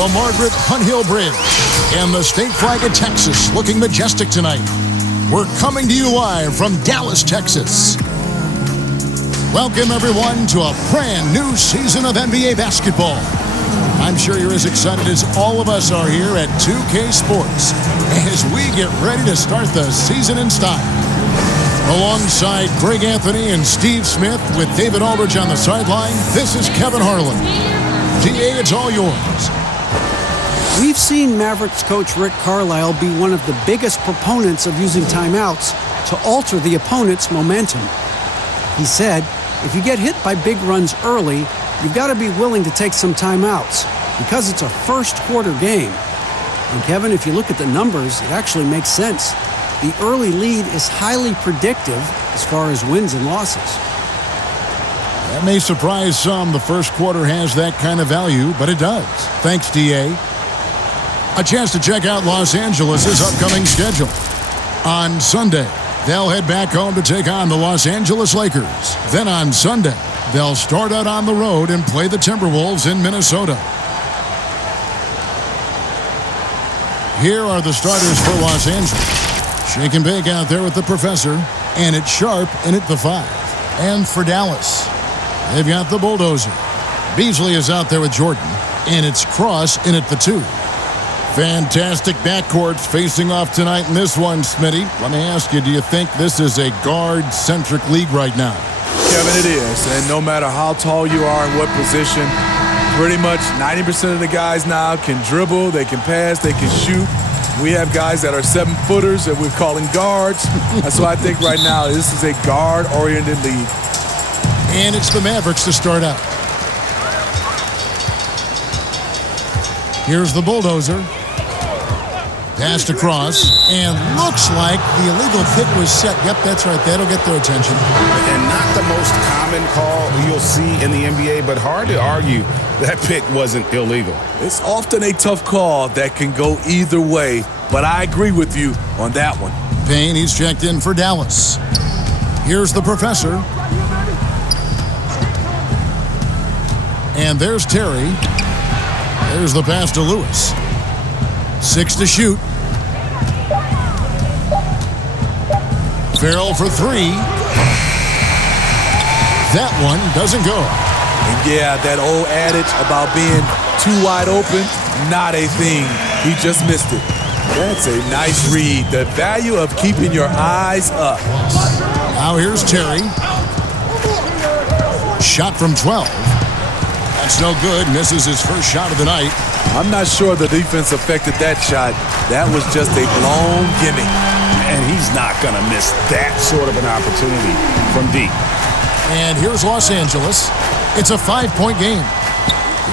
The Margaret Hunt Hill Bridge and the state flag of Texas looking majestic tonight. We're coming to you live from Dallas, Texas. Welcome, everyone, to a brand new season of NBA basketball. I'm sure you're as excited as all of us are here at 2K Sports as we get ready to start the season in style. Alongside Greg Anthony and Steve Smith with David Aldridge on the sideline, this is Kevin Harlan. DA, it's all yours. We've seen Mavericks coach Rick Carlisle be one of the biggest proponents of using timeouts to alter the opponent's momentum. He said, if you get hit by big runs early, you've got to be willing to take some timeouts because it's a first quarter game. And Kevin, if you look at the numbers, it actually makes sense. The early lead is highly predictive as far as wins and losses. That may surprise some. The first quarter has that kind of value, but it does. Thanks, DA. A chance to check out Los Angeles' upcoming schedule. On Sunday, they'll head back home to take on the Los Angeles Lakers. Then on Sunday, they'll start out on the road and play the Timberwolves in Minnesota. Here are the starters for Los Angeles. Shake and bake out there with the professor, and it's Sharp in at the 5. And for Dallas, they've got the bulldozer. Beasley is out there with Jordan, and it's Cross in at the 2. Fantastic backcourts facing off tonight in this one, Smitty. Let me ask you, do you think this is a guard-centric league right now? Kevin, it is. And no matter how tall you are and what position, pretty much 90% of the guys now can dribble, they can pass, they can shoot. We have guys that are 7-footers that we're calling guards. That's why I think right now this is a guard-oriented league. And it's the Mavericks to start out. Here's the bulldozer. Passed across, and looks like the illegal kick was set. Yep, that's right. That'll get their attention. And not the most common call you'll see in the NBA, but hard to argue that pick wasn't illegal. It's often a tough call that can go either way, but I agree with you on that one. Payne, he's checked in for Dallas. Here's the professor. And there's Terry. There's the pass to Lewis. 6 to shoot. Farrell for 3. That one doesn't go. And yeah, that old adage about being too wide open, not a thing. He just missed it. That's a nice read. The value of keeping your eyes up. Now here's Terry. Shot from 12. That's no good. Misses his first shot of the night. I'm not sure the defense affected that shot. That was just a blown gimme. And he's not going to miss that sort of an opportunity from deep. And here's Los Angeles. It's a 5-point game.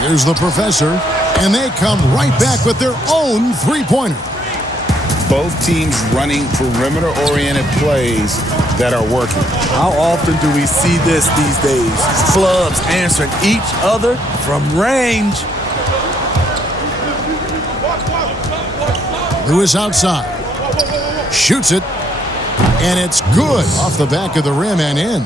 Here's the professor. And they come right back with their own three-pointer. Both teams running perimeter-oriented plays that are working. How often do we see this these days? Clubs answering each other from range. Lewis outside. Shoots it. And it's good off the back of the rim and in.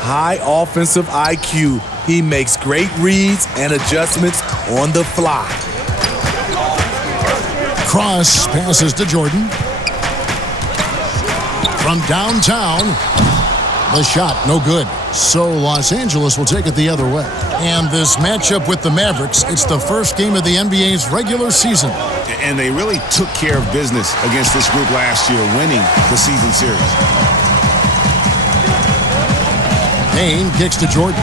High offensive IQ. He makes great reads and adjustments on the fly. Cross passes to Jordan. From downtown, the shot, no good. So Los Angeles will take it the other way. And this matchup with the Mavericks, it's the first game of the NBA's regular season. And they really took care of business against this group last year, winning the season series. Payne kicks to Jordan.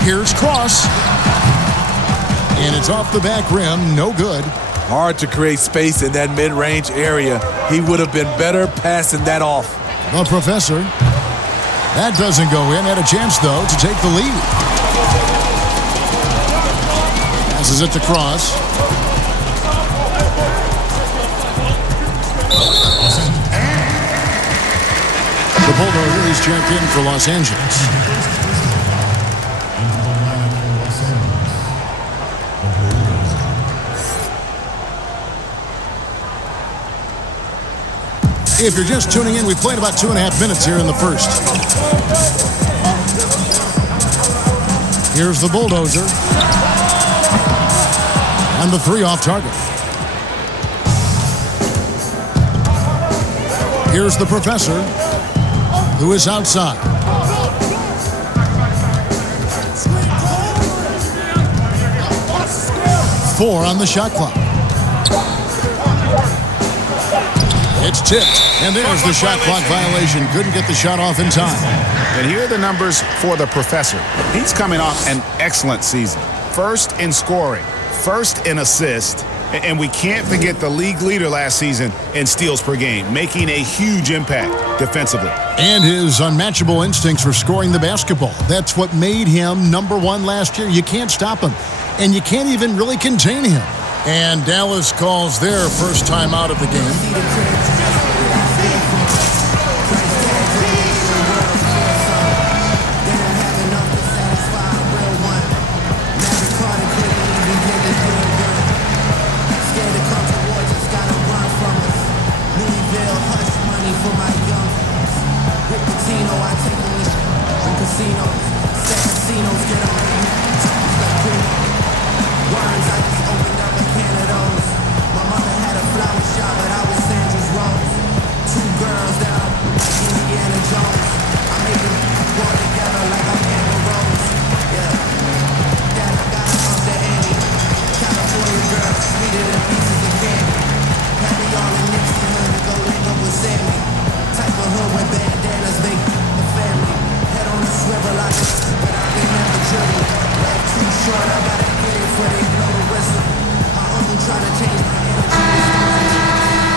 Here's Cross. And it's off the back rim, no good. Hard to create space in that mid-range area. He would have been better passing that off. The professor. That doesn't go in. Had a chance, though, to take the lead. Passes it to Cross. The bulldozer is checked in for Los Angeles. If you're just tuning in, we played about 2.5 minutes here in the first. Here's the bulldozer. And the three off target. Here's the professor, who is outside. Four on the shot clock. It's tipped, and there's the shot clock violation. Couldn't get the shot off in time. And here are the numbers for the professor. He's coming off an excellent season. First in scoring, first in assists, and we can't forget the league leader last season in steals per game, making a huge impact defensively. And his unmatchable instincts for scoring the basketball. That's what made him #1 last year. You can't stop him, and you can't even really contain him. And Dallas calls their first time out of the game.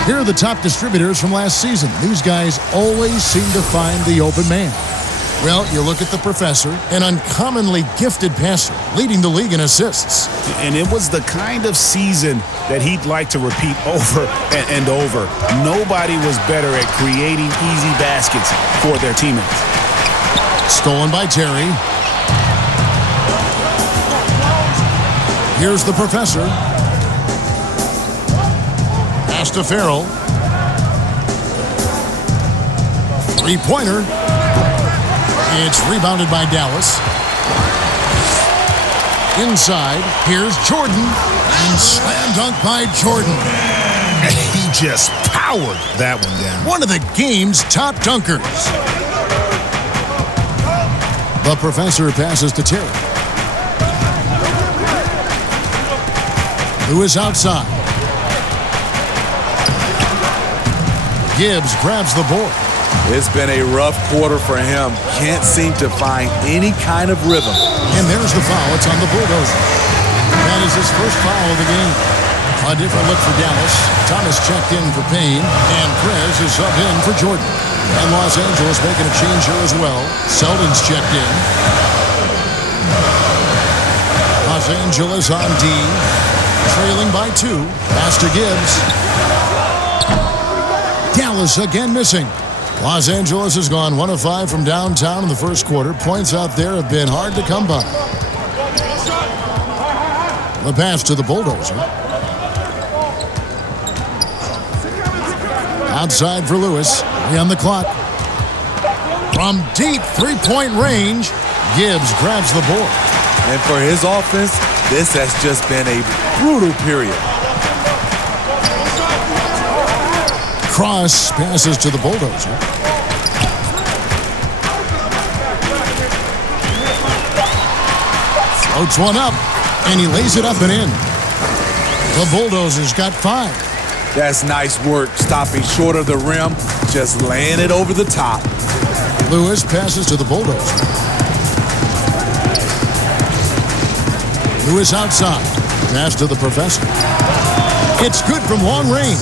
Here are the top distributors from last season. These guys always seem to find the open man. Well, you look at the professor, an uncommonly gifted passer, leading the league in assists. And it was the kind of season that he'd like to repeat over and over. Nobody was better at creating easy baskets for their teammates. Stolen by Terry. Here's the professor. Pass to Farrell. Three-pointer. It's rebounded by Dallas. Inside, here's Jordan. And slam dunk by Jordan. He just powered that one down. One of the game's top dunkers. The professor passes to Terry, who is outside. Gibbs grabs the board. It's been a rough quarter for him. Can't seem to find any kind of rhythm. And there's the foul. It's on the Bulldozer. That is his first foul of the game. A different look for Dallas. Thomas checked in for Payne, and Perez is subbed in for Jordan. And Los Angeles making a change here as well. Selden's checked in. Los Angeles on D, trailing by 2. Pass to Gibbs. Dallas again missing. Los Angeles has gone 1 of 5 from downtown in the first quarter. Points out there have been hard to come by. The pass to the Bulldozer. Outside for Lewis. 3 on the clock. From deep three-point range, Gibbs grabs the board. And for his offense, this has just been a brutal period. Cross passes to the Bulldozer. Floats one up, and he lays it up and in. The Bulldozers got 5. That's nice work, stopping short of the rim, just laying it over the top. Lewis passes to the Bulldozer. Lewis outside. Pass to the professor. It's good from long range.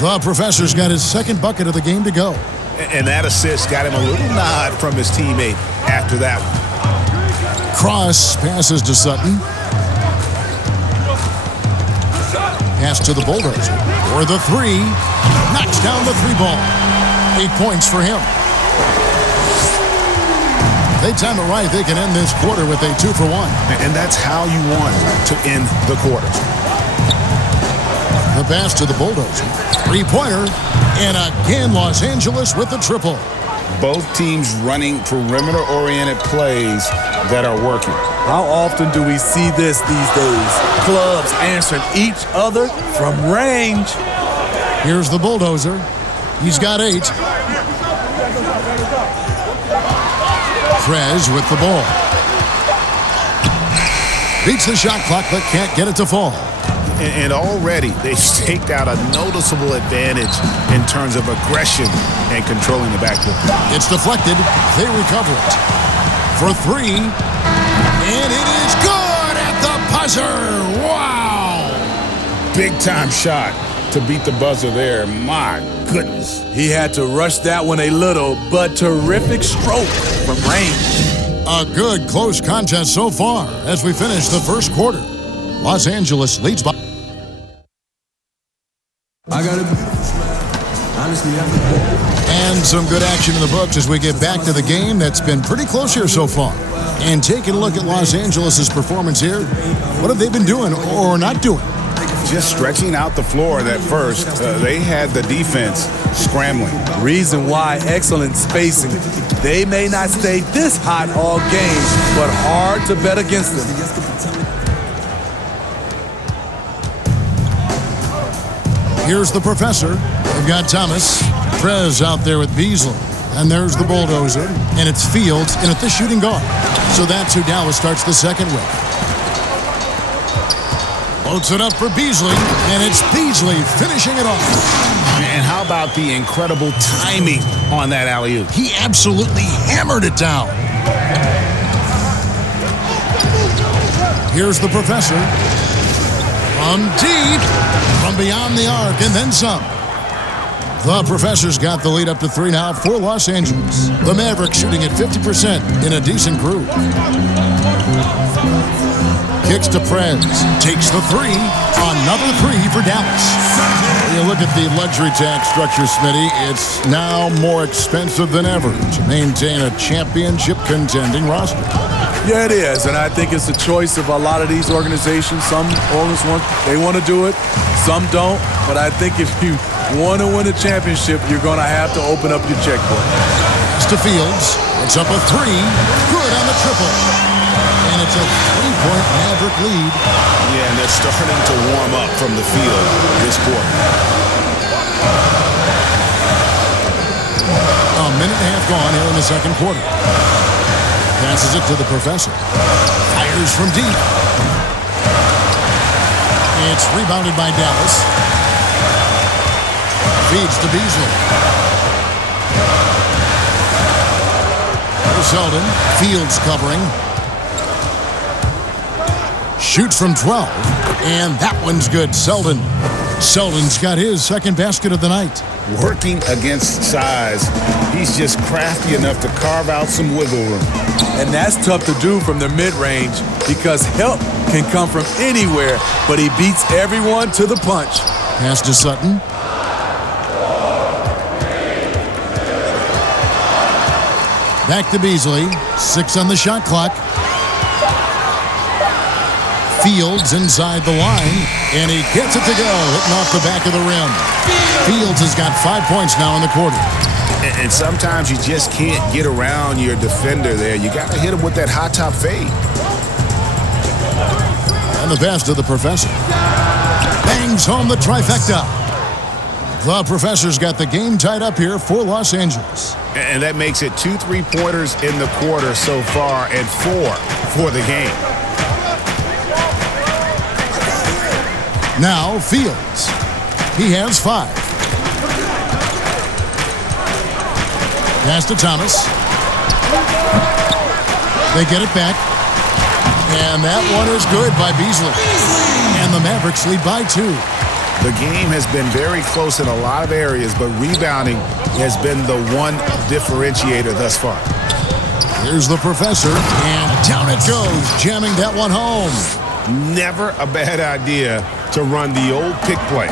The professor's got his second bucket of the game to go. And that assist got him a little nod from his teammate after that one. Cross passes to Sutton. Pass to the Bulldozer. For the 3. Knocks down the 3 ball. 8 points for him. They time it right. They can end this quarter with a 2 for 1. And that's how you want to end the quarters. The pass to the Bulldozer. 3-pointer. And again, Los Angeles with the triple. Both teams running perimeter-oriented plays that are working. How often do we see this these days? Clubs answering each other from range. Here's the bulldozer. He's got 8. Prez with the ball. Beats the shot clock but can't get it to fall. And already they've staked out a noticeable advantage in terms of aggression and controlling the backcourt. It's deflected. They recover it. For 3. And it is good at the buzzer. Wow! Big-time shot to beat the buzzer there. My goodness. He had to rush that one a little, but terrific stroke from range. A good close contest so far as we finish the first quarter. Los Angeles leads by. And some good action in the books as we get back to the game that's been pretty close here so far. And taking a look at Los Angeles' performance here, what have they been doing or not doing? Just stretching out the floor at first. They had the defense scrambling. Reason why, excellent spacing. They may not stay this hot all game, but hard to bet against them. Here's the professor. We've got Thomas. Prez out there with Beasley. And there's the bulldozer. And it's Fields in at the shooting guard. So that's who Dallas starts the second with. Loads it up for Beasley. And it's Beasley finishing it off. And how about the incredible timing on that alley-oop? He absolutely hammered it down. Here's the professor. From deep. From beyond the arc and then some. The professor's got the lead up to 3 now for Los Angeles. The Mavericks shooting at 50% in a decent groove. Kicks to Prez. Takes the 3. Another 3 for Dallas. You look at the luxury tax structure, Smitty. It's now more expensive than ever to maintain a championship contending roster. Yeah, it is, and I think it's a choice of a lot of these organizations. Some owners want to do it, some don't. But I think if you want to win a championship, you're going to have to open up your checkbook. It's to Fields. It's up a 3. Good on the triple. And it's a 3-point Maverick lead. Yeah, and they're starting to warm up from the field this quarter. A minute and a half gone here in the second quarter. Passes it to the professor. Fires from deep. It's rebounded by Dallas. Feeds to Beasley. For Selden. Fields covering. Shoots from 12. And that one's good. Selden's got his second basket of the night. Working against size, he's just crafty enough to carve out some wiggle room. And that's tough to do from the mid-range because help can come from anywhere, but he beats everyone to the punch. Pass to Sutton. Back to Beasley. 6 on the shot clock. Fields inside the line, and he gets it to go, hitting off the back of the rim. Fields has got 5 points now in the quarter. And sometimes you just can't get around your defender there. You got to hit him with that high top fade. And the pass to the professor. Bangs home the trifecta. The professor's got the game tied up here for Los Angeles. And that makes it 2 3-pointers in the quarter so far and 4 for the game. Now Fields. He has 5. Pass to Thomas. They get it back. And that one is good by Beasley. And the Mavericks lead by 2. The game has been very close in a lot of areas, but rebounding has been the one differentiator thus far. Here's the professor, and down it goes, jamming that one home. Never a bad idea to run the old pick play.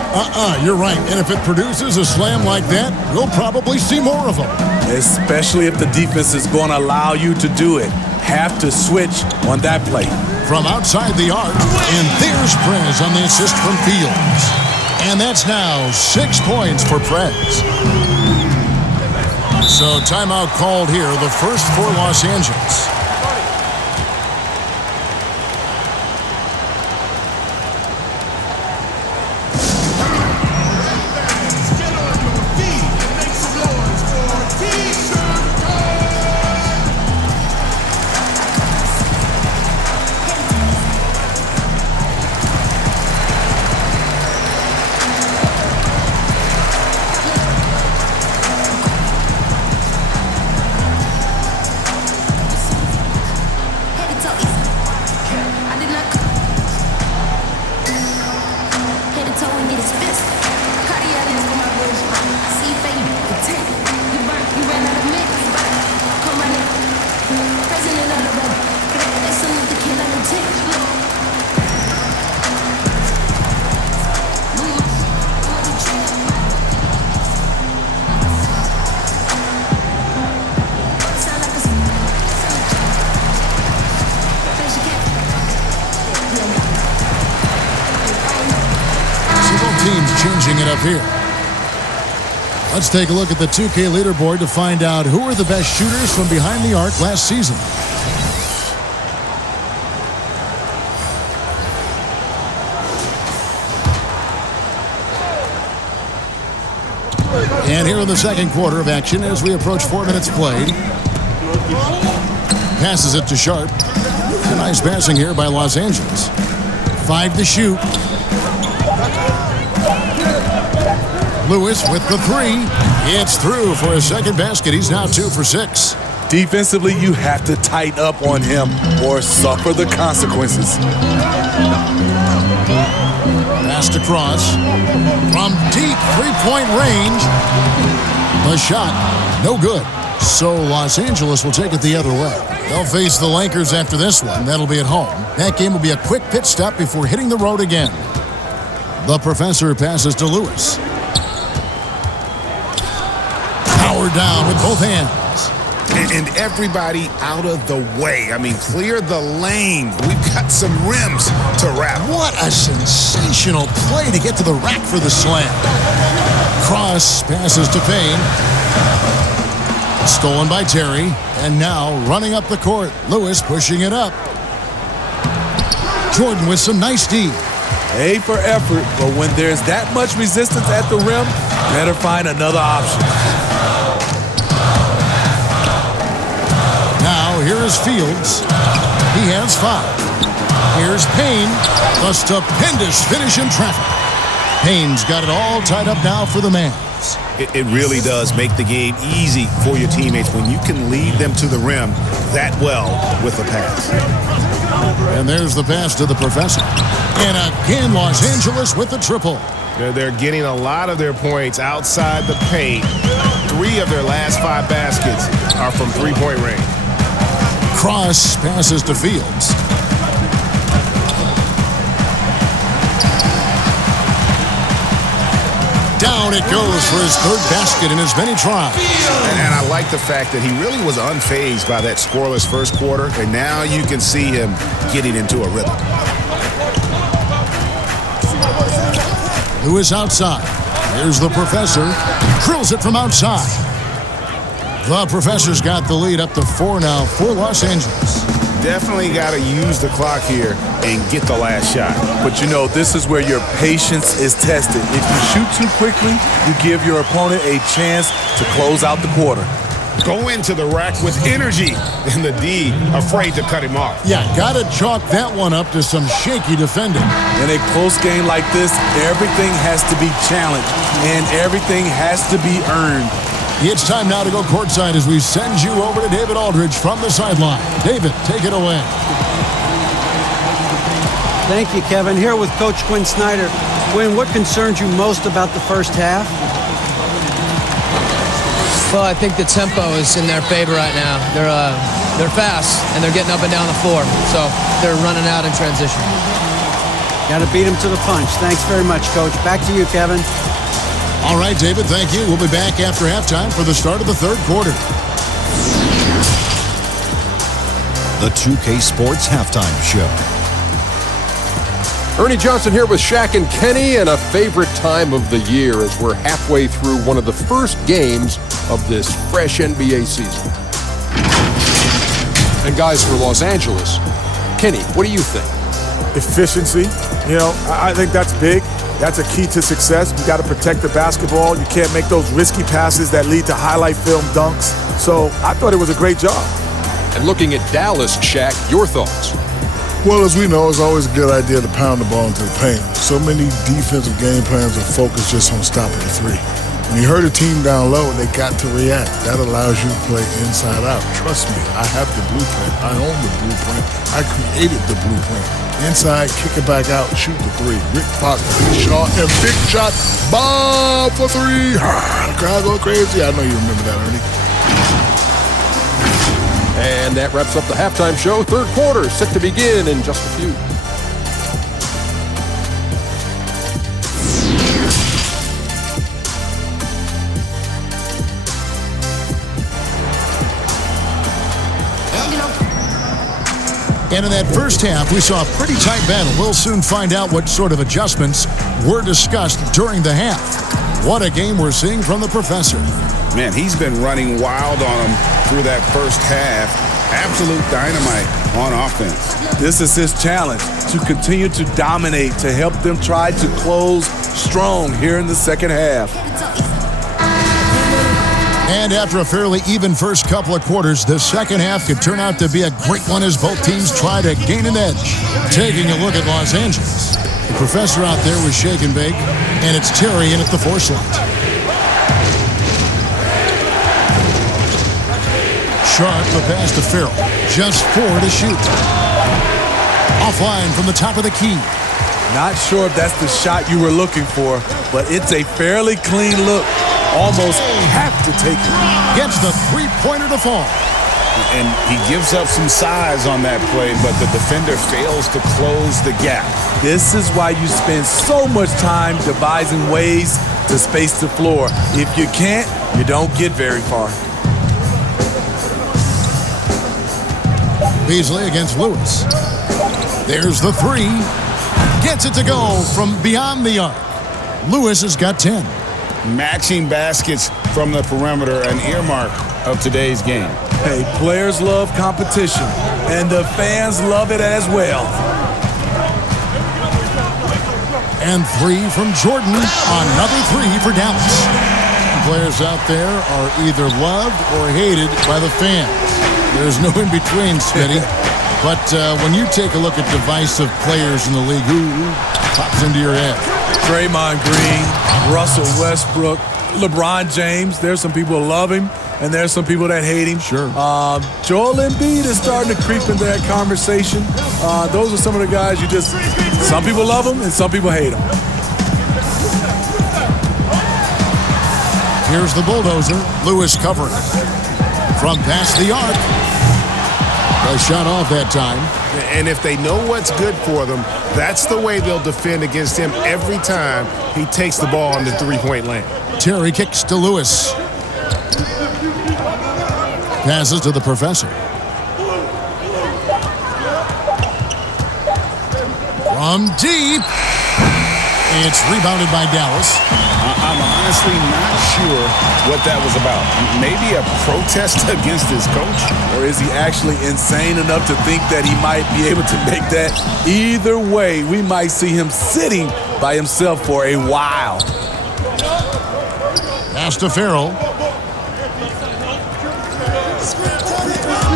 You're right. And if it produces a slam like that, we'll probably see more of them. Especially if the defense is going to allow you to do it. Have to switch on that play. From outside the arc, and there's Prez on the assist from Fields. And that's now 6 points for Prez. So timeout called here, the first for Los Angeles. Changing it up here. Let's take a look at the 2K leaderboard to find out who are the best shooters from behind the arc last season. And here in the second quarter of action as we approach 4 minutes played. Passes it to Sharp. A nice passing here by Los Angeles. 5 to shoot. Lewis with the 3. It's through for his second basket. He's now 2 for 6. Defensively, you have to tighten up on him or suffer the consequences. Passed across from deep three-point range. The shot, no good. So Los Angeles will take it the other way. They'll face the Lakers after this one. That'll be at home. That game will be a quick pit stop before hitting the road again. The professor passes to Lewis. Powered down with both hands. And everybody out of the way. I mean, clear the lane. We've got some rims to wrap. What a sensational play to get to the rack for the slam. Cross passes to Payne. Stolen by Terry. And now running up the court. Lewis pushing it up. Jordan with some nice D. A for effort, but when there's that much resistance at the rim, better find another option. Now here is Fields. He has 5. Here's Payne. The stupendous finish in traffic. Payne's got it all tied up now for the Mavs. It really does make the game easy for your teammates when you can lead them to the rim that well with a pass. And there's the pass to the professor. And again, Los Angeles with the triple. They're getting a lot of their points outside the paint. 3 of their last 5 baskets are from three-point range. Cross passes to Fields. Down it goes for his 3rd basket in as many tries. And I like the fact that he really was unfazed by that scoreless first quarter, and now you can see him getting into a rhythm. Lewis outside. Here's the professor. Drills it from outside. The professor's got the lead up to 4 now for Los Angeles. Definitely got to use the clock here and get the last shot. But you know, this is where your patience is tested. If you shoot too quickly, you give your opponent a chance to close out the quarter. Go into the rack with energy, and the D afraid to cut him off. Yeah, got to chalk that one up to some shaky defending. In a close game like this, everything has to be challenged, and everything has to be earned. It's time now to go courtside as we send you over to David Aldridge from the sideline. David, take it away. Thank you, Kevin. Here with Coach Quinn Snyder. Quinn, what concerns you most about the first half? Well, I think the tempo is in their favor right now. They're fast, and they're getting up and down the floor. So they're running out in transition. Got to beat them to the punch. Thanks very much, Coach. Back to you, Kevin. All right, David, thank you. We'll be back after halftime for the start of the 3rd quarter. The 2K Sports Halftime Show. Ernie Johnson here with Shaq and Kenny, and a favorite time of the year as we're halfway through one of the first games of this fresh NBA season. And guys, for Los Angeles, Kenny, what do you think? Efficiency. I think that's big. That's a key to success. You got to protect the basketball. You can't make those risky passes that lead to highlight film dunks. So I thought it was a great job. And looking at Dallas, Shaq, your thoughts? Well, as we know, it's always a good idea to pound the ball into the paint. So many defensive game plans are focused just on stopping the three. When you hurt a team down low, they got to react. That allows you to play inside out. Trust me, I have the blueprint. I own the blueprint. I created the blueprint. Inside, kick it back out, shoot the three. Rick Fox, big shot, and big shot. Bob for three. The crowd go crazy. I know you remember that, Ernie. And that wraps up the halftime show. Third quarter set to begin in just a few. And in that first half, we saw a pretty tight battle. We'll soon find out what sort of adjustments were discussed during the half. What a game we're seeing from the professor. Man, he's been running wild on them through that first half. Absolute dynamite on offense. This is his challenge, to continue to dominate, to help them try to close strong here in the second half. And after a fairly even first couple of quarters, the second half could turn out to be a great one as both teams try to gain an edge. Taking a look at Los Angeles, the professor out there was shake and bake, and it's Terry in at the 4 slot. Sharp, the pass to Farrell. Just 4 to shoot. Offline from the top of the key. Not sure if that's the shot you were looking for, but it's a fairly clean look. Almost have to take it. Gets the three-pointer to fall. And he gives up some size on that play, but the defender fails to close the gap. This is why you spend so much time devising ways to space the floor. If you can't, you don't get very far. Beasley against Lewis. There's the 3. Gets it to go from beyond the arc. Lewis has got 10. Matching baskets from the perimeter, an earmark of today's game. Hey, players love competition, and the fans love it as well. And 3 from Jordan. Another 3 for Dallas. Players out there are either loved or hated by the fans. There's no in-between, Smitty. But when you take a look at divisive players in the league, who pops into your head? Draymond Green, Russell Westbrook, LeBron James. There's some people who love him, and there's some people that hate him. Sure. Joel Embiid is starting to creep into that conversation. Those are some of the guys some people love him and some people hate him. Here's the bulldozer. Lewis covering. From past the arc. They shot off that time. And if they know what's good for them, that's the way they'll defend against him every time he takes the ball on the three-point land. Terry kicks to Lewis. Passes to the professor. From deep. It's rebounded by Dallas. I'm honestly not sure what that was about. Maybe a protest against his coach? Or is he actually insane enough to think that he might be able to make that? Either way, we might see him sitting by himself for a while. Pass to Farrell.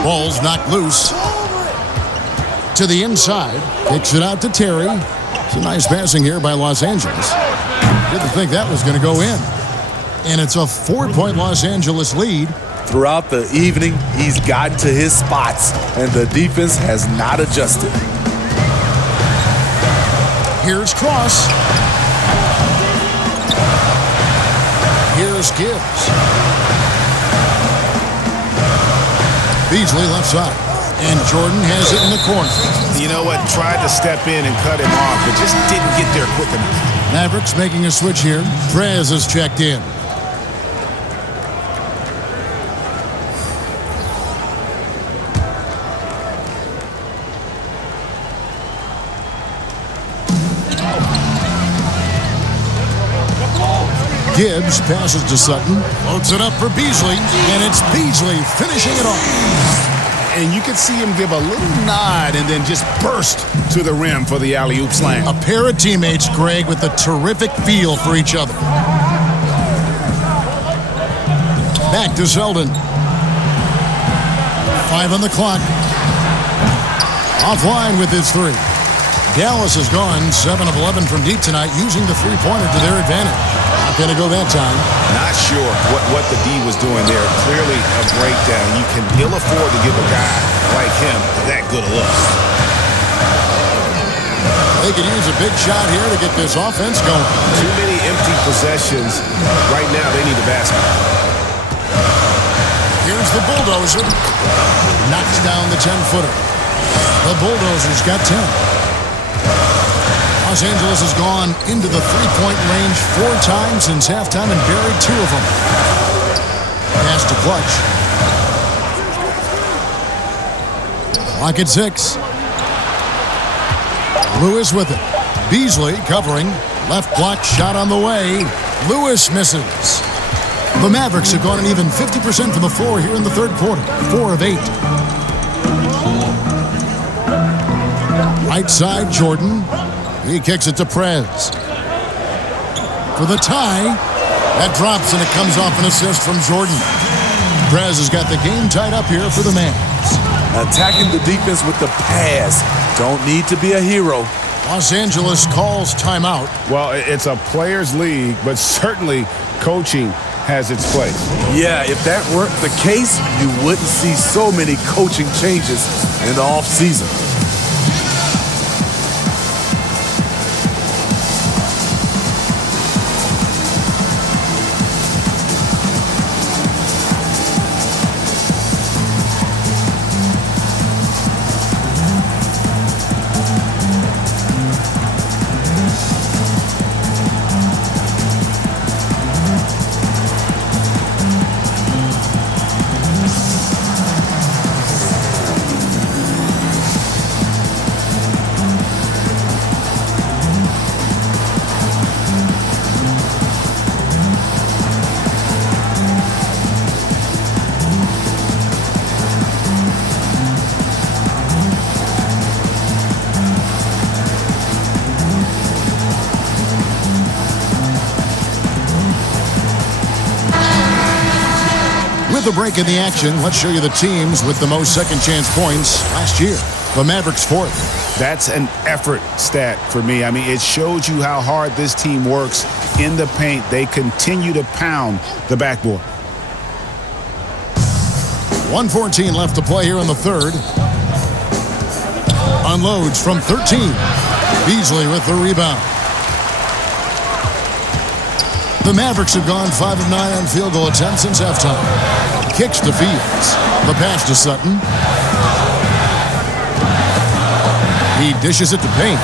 Ball's knocked loose. To the inside. Kicks it out to Terry. It's a nice passing here by Los Angeles. Didn't think that was going to go in. And it's a 4-point Los Angeles lead. Throughout the evening, he's gotten to his spots, and the defense has not adjusted. Here's Cross. Here's Gibbs. Beasley left side. And Jordan has it in the corner. You know what? Tried to step in and cut him off, but just didn't get there quick enough. Mavericks making a switch here. Prez has checked in. Gibbs passes to Sutton, floats it up for Beasley, and it's Beasley finishing it off. And you could see him give a little nod and then just burst to the rim for the alley-oop slam. A pair of teammates, Greg, with a terrific feel for each other. Back to Zeldin. 5 on the clock. Offline with his 3. Dallas has gone 7 of 11 from deep tonight, using the three-pointer to their advantage. Not going to go that time. Not sure what the D was doing there. Clearly a breakdown. You can ill afford to give a guy like him that good a look. They could use a big shot here to get this offense going. Too many empty possessions. Right now, they need a basket. Here's the bulldozer. Knocks down the 10-footer. The bulldozer's got 10. Los Angeles has gone into the three-point range 4 times since halftime and buried 2 of them. Pass to Clutch. Clock at 6. Lewis with it. Beasley covering. Left block shot on the way. Lewis misses. The Mavericks have gone an even 50% from the floor here in the third quarter. 4 of 8. Right side, Jordan. He kicks it to Prez. For the tie. That drops and it comes off an assist from Jordan. Prez has got the game tied up here for the Mavs. Attacking the defense with the pass. Don't need to be a hero. Los Angeles calls timeout. Well, it's a players' league, but certainly coaching has its place. Yeah, if that weren't the case, you wouldn't see so many coaching changes in the offseason. With the break in the action, let's show you the teams with the most second-chance points last year. The Mavericks 4th. That's an effort stat for me. I mean, it shows you how hard this team works in the paint. They continue to pound the backboard. 1:14 left to play here in the third. Unloads from 13. Beasley with the rebound. The Mavericks have gone 5 of 9 on field goal attempts since halftime. Kicks to Fields. The pass to Sutton. He dishes it to Payne.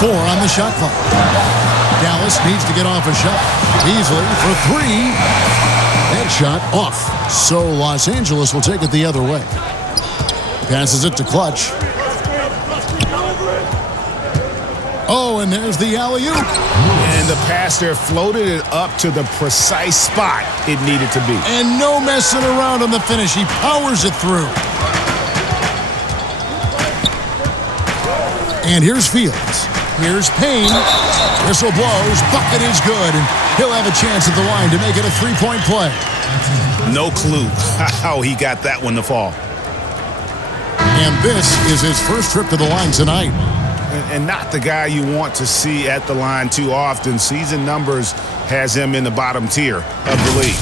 4 on the shot clock. Dallas needs to get off a shot. Beasley for 3. That shot off. So Los Angeles will take it the other way. Passes it to Clutch. Oh, and there's the alley-oop. And the pass there floated it up to the precise spot it needed to be. And no messing around on the finish. He powers it through. And here's Fields. Here's Payne. Whistle blows. Bucket is good. And he'll have a chance at the line to make it a three-point play. No clue how he got that one to fall. And this is his first trip to the line tonight. And not the guy you want to see at the line too often. Season numbers has him in the bottom tier of the league.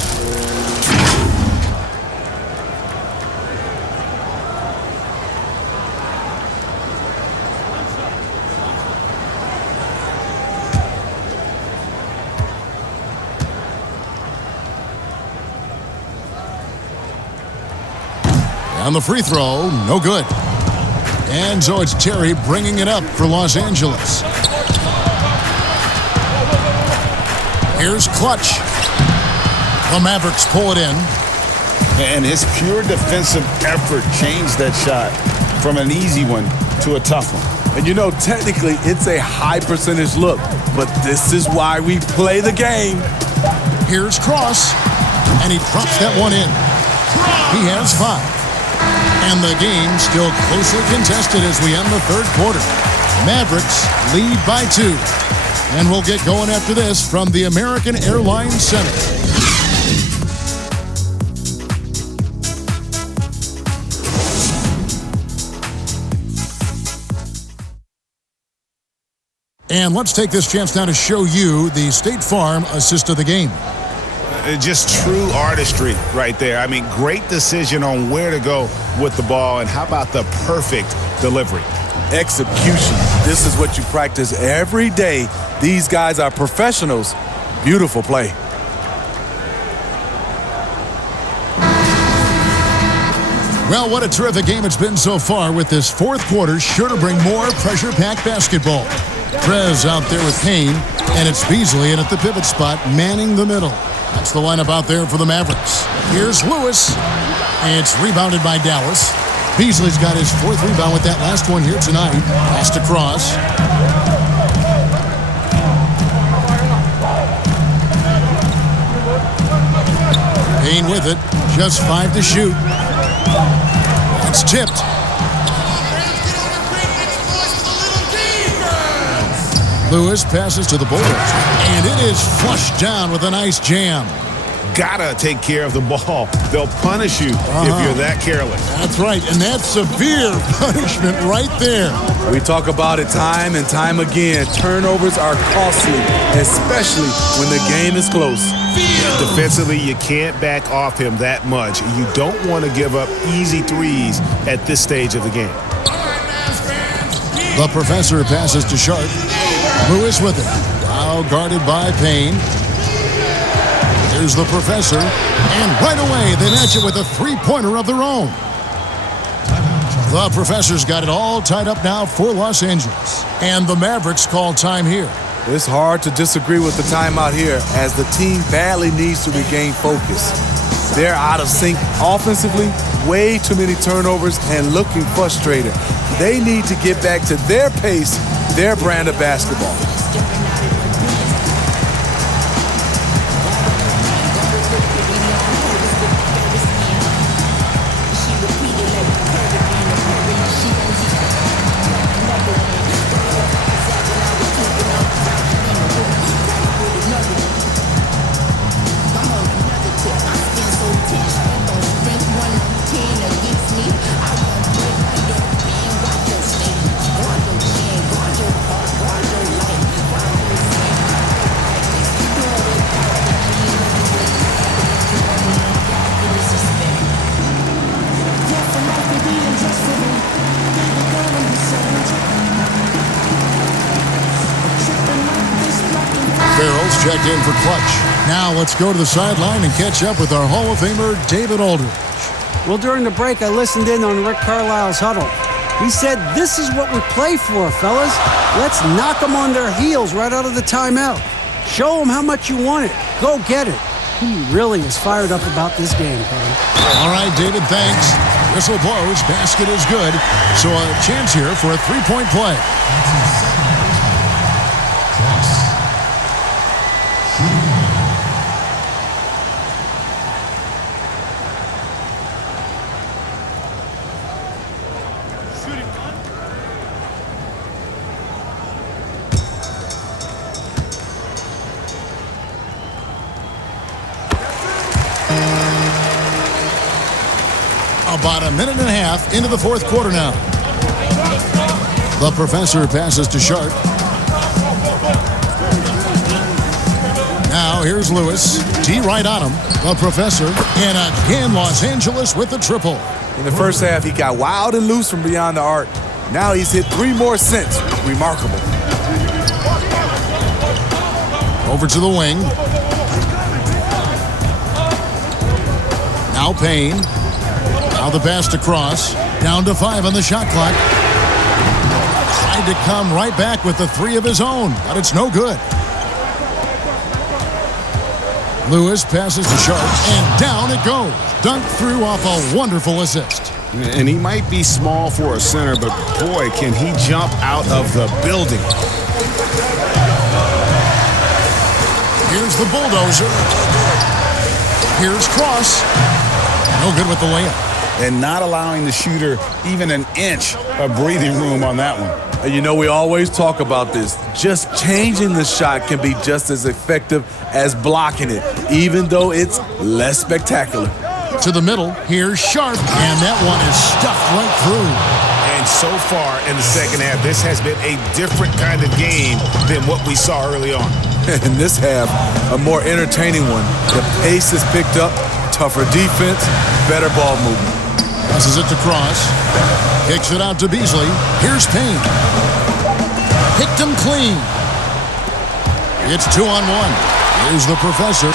On the free throw, no good. And so it's Terry bringing it up for Los Angeles. Here's Clutch. The Mavericks pull it in. And his pure defensive effort changed that shot from an easy one to a tough one. And you know, technically, it's a high percentage look, but this is why we play the game. Here's Cross, and he drops that one in. He has 5. And the game still closely contested as we end the third quarter. Mavericks lead by 2. And we'll get going after this from the American Airlines Center. And let's take this chance now to show you the State Farm assist of the game. Just true artistry right there. I mean, great decision on where to go with the ball, and how about the perfect delivery? Execution. This is what you practice every day. These guys are professionals. Beautiful play. Well, what a terrific game it's been so far, with this fourth quarter sure to bring more pressure-packed basketball. Trez out there with Payne, and it's Beasley in at the pivot spot, manning the middle. That's the lineup out there for the Mavericks. Here's Lewis. It's rebounded by Dallas. Beasley's got his 4th rebound with that last one here tonight. Pass to Cross. Payne with it. Just 5 to shoot. It's tipped. Lewis passes to the Bulldogs, and it is flushed down with a nice jam. Gotta take care of the ball. They'll punish you if you're that careless. That's right, and that's severe punishment right there. We talk about it time and time again. Turnovers are costly, especially when the game is close. Defensively, you can't back off him that much. You don't want to give up easy threes at this stage of the game. The Professor passes to Sharp. Lewis with it. Now guarded by Payne. Here's the Professor. And right away, they match it with a three-pointer of their own. The Professor's got it all tied up now for Los Angeles. And the Mavericks call time here. It's hard to disagree with the timeout here, as the team badly needs to regain focus. They're out of sync offensively, way too many turnovers, and looking frustrated. They need to get back to their pace, their brand of basketball. Checked in for clutch. Now let's go to the sideline and catch up with our Hall of Famer, David Aldridge. Well, during the break, I listened in on Rick Carlisle's huddle. He said, "This is what we play for, fellas. Let's knock them on their heels right out of the timeout. Show them how much you want it. Go get it." He really is fired up about this game, Cody. All right, David, thanks. Whistle blows. Basket is good. So a chance here for a three-point play. About a minute and a half into the fourth quarter now. The Professor passes to Sharp. Now here's Lewis. D right on him. The Professor. And again, Los Angeles with the triple. In the first half, he got wild and loose from beyond the arc. Now he's hit 3 more since. Remarkable. Over to the wing. Now Payne. Now the pass to Cross. Down to 5 on the shot clock. Tried to come right back with the 3 of his own, but it's no good. Lewis passes to Sharp, and down it goes. Dunked through off a wonderful assist. And he might be small for a center, but boy, can he jump out of the building. Here's the bulldozer. Here's Cross. No good with the layup. And not allowing the shooter even an inch of breathing room on that one. And you know, we always talk about this. Just changing the shot can be just as effective as blocking it, even though it's less spectacular. To the middle, here's Sharp, and that one is stuffed right through. And so far in the second half, this has been a different kind of game than what we saw early on. In this half, a more entertaining one. The pace is picked up, tougher defense, better ball movement. Passes it to Cross. Kicks it out to Beasley. Here's Payne. Picked him clean. It's 2-on-1. Here's the professor.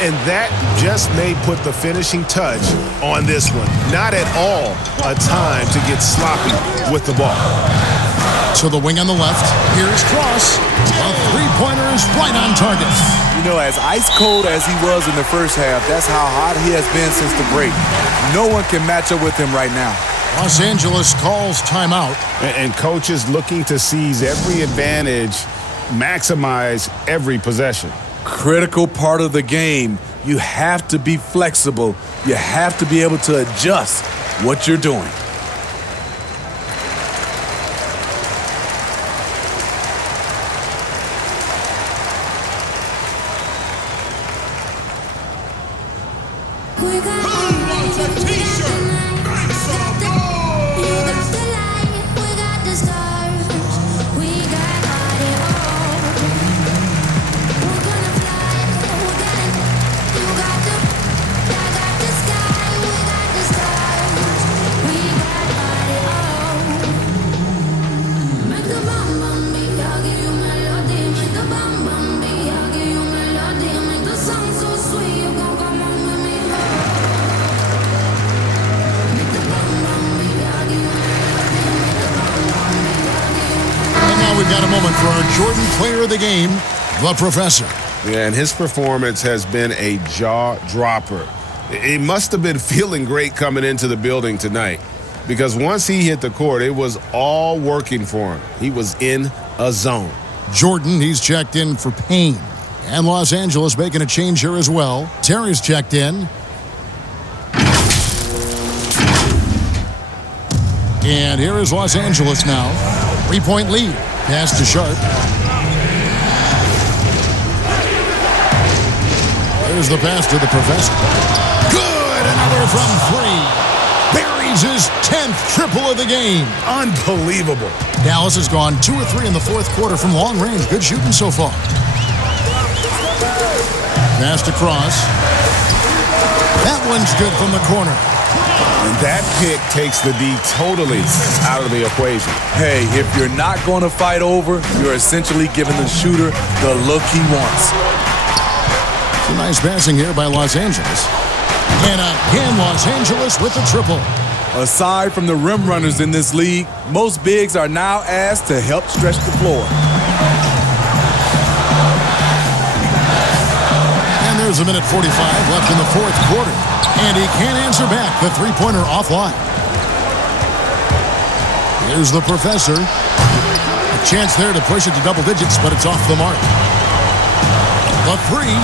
And that just may put the finishing touch on this one. Not at all a time to get sloppy with the ball. To the wing on the left. Here's Cross. A three-pointer is right on target. You know, as ice cold as he was in the first half, that's how hot he has been since the break. No one can match up with him right now. Los Angeles calls timeout. And coaches looking to seize every advantage, maximize every possession. Critical part of the game. You have to be flexible. You have to be able to adjust what you're doing. We've got a moment for our Jordan player of the game, the professor. Yeah, and his performance has been a jaw-dropper. He must have been feeling great coming into the building tonight because once he hit the court, it was all working for him. He was in a zone. Jordan, he's checked in for Payne. And Los Angeles making a change here as well. Terry's checked in. And here is Los Angeles now. 3-point lead. Pass to Sharp. There's the pass to the professor. Good! Another from three. Buries his 10th triple of the game. Unbelievable. Dallas has gone 2 or 3 in the fourth quarter from long range. Good shooting so far. Pass to Cross. That one's good from the corner. And that pick takes the D totally out of the equation. Hey, if you're not going to fight over, you're essentially giving the shooter the look he wants. Some nice passing here by Los Angeles. And again, Los Angeles with the triple. Aside from the rim runners in this league, most bigs are now asked to help stretch the floor. And there's a minute 45 left in the fourth quarter. And he can't answer back. The three-pointer offline. Here's the professor. A chance there to push it to double digits, but it's off the mark. The three.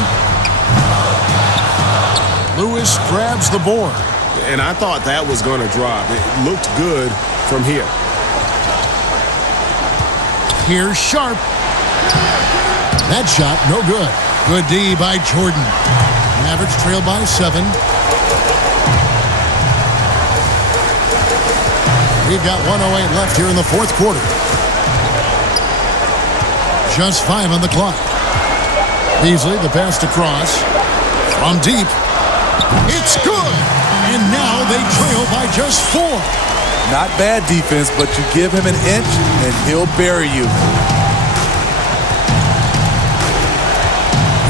Lewis grabs the board. And I thought that was going to drop. It looked good from here. Here's Sharp. That shot, no good. Good D by Jordan. Mavericks trail by 7. We've got 1:08 left here in the fourth quarter. Just 5 on the clock. Beasley, the pass to Cross. From deep. It's good! And now they trail by just 4. Not bad defense, but you give him an inch and he'll bury you.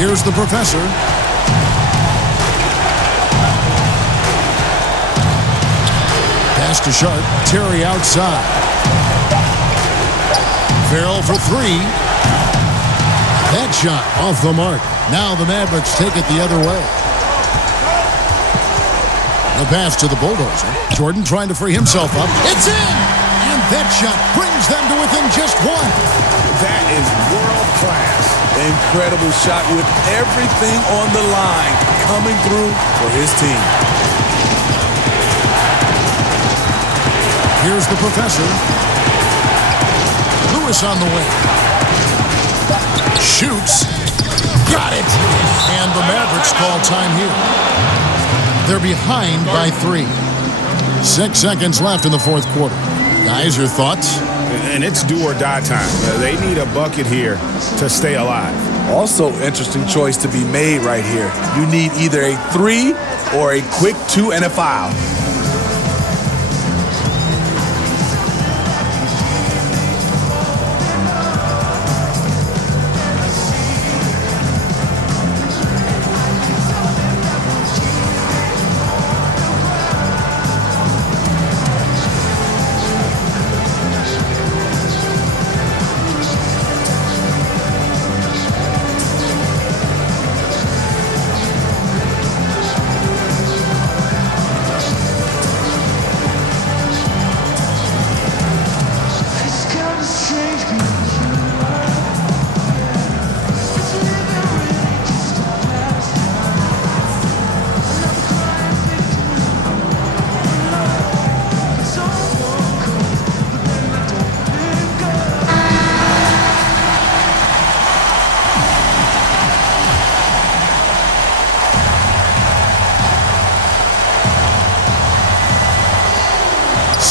Here's the professor. Pass to Sharp. Terry outside. Farrell for 3. That shot off the mark. Now the Mavericks take it the other way. The pass to the bulldozer. Jordan trying to free himself up. It's in! And that shot brings them to within just 1. That is world class. Incredible shot with everything on the line coming through for his team. Here's the professor. Lewis on the wing. Shoots. Got it. And the Mavericks call time here. They're behind by 3. 6 seconds left in the fourth quarter. Guys, your thoughts? And it's do or die time. They need a bucket here to stay alive. Also, interesting choice to be made right here. You need either a 3 or a quick 2 and a foul.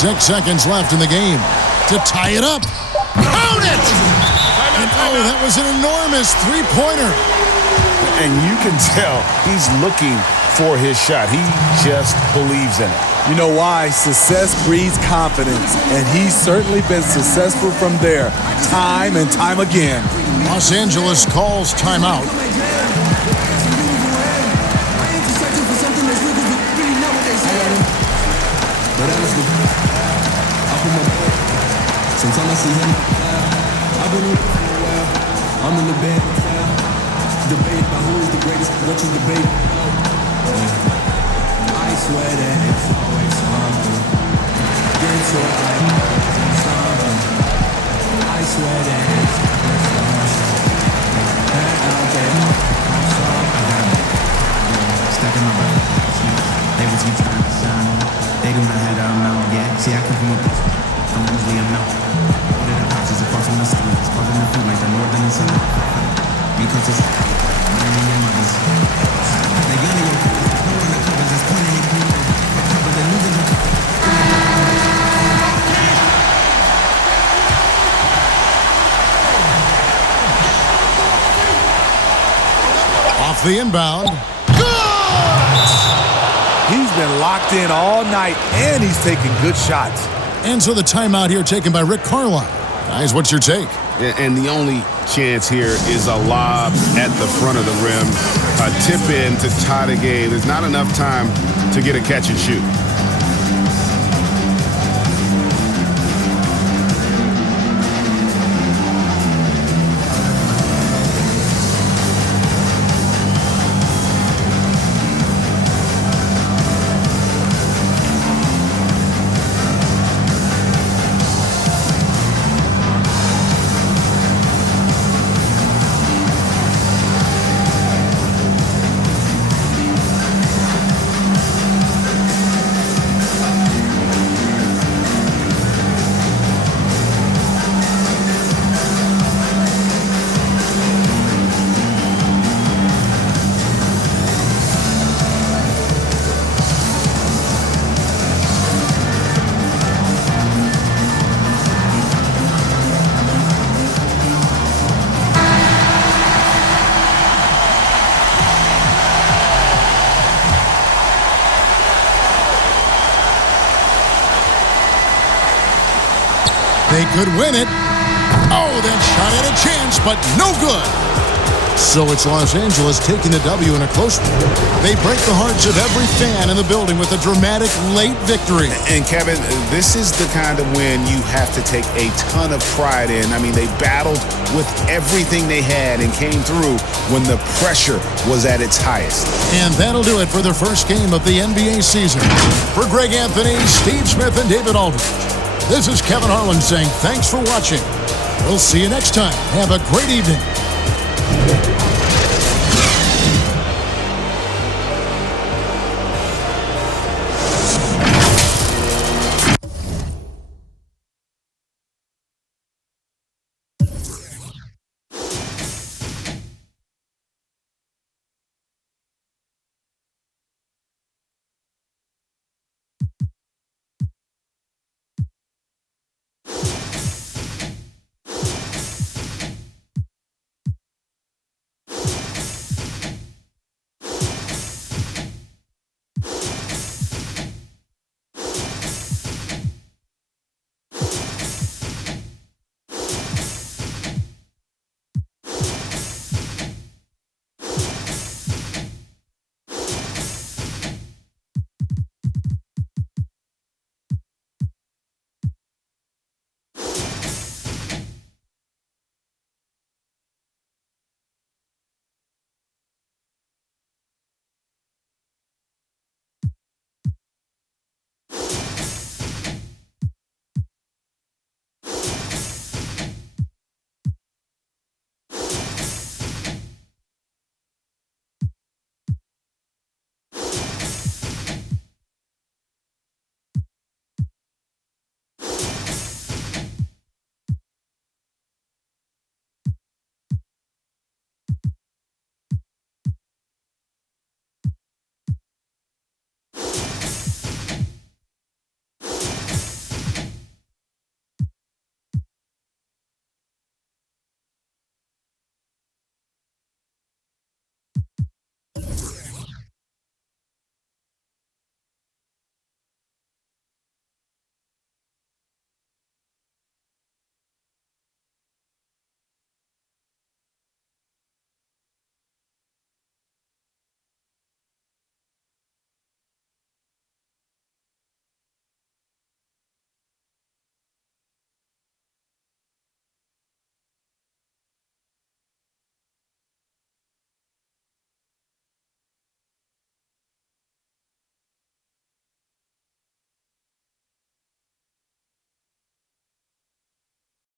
Six seconds left in the game to tie it up. Count it! And oh, that was an enormous three-pointer. And you can tell he's looking for his shot. He just believes in it. You know why? Success breeds confidence, and he's certainly been successful from there time and time again. Los Angeles calls timeout. Sometimes I see him, I've been looking for a while. I'm in the bed, debate about who is the greatest, what you debate. I swear that it's always something. Get to something. I swear that it's always something. Stuck in my brother. They was me trying to shine. They do not have the amount yet. See, I come from a place. Don't usually amount. Order the houses across from the sun. It's causing the food like the north and the south. Because it's money in your mothers. They gun in your no one that covers is pointing at you. Cover the losers. Off the inbound. He's been locked in all night, and he's taking good shots. And so the timeout here taken by Rick Carlisle. Guys, what's your take? And the only chance here is a lob at the front of the rim. A tip in to tie the game. There's not enough time to get a catch and shoot. They could win it. Oh, that shot had a chance, but no good. So it's Los Angeles taking the W in a close one. They break the hearts of every fan in the building with a dramatic late victory. And Kevin, this is the kind of win you have to take a ton of pride in. I mean, they battled with everything they had and came through when the pressure was at its highest. And that'll do it for the first game of the NBA season. For Greg Anthony, Steve Smith, and David Aldridge, this is Kevin Harlan saying thanks for watching. We'll see you next time. Have a great evening.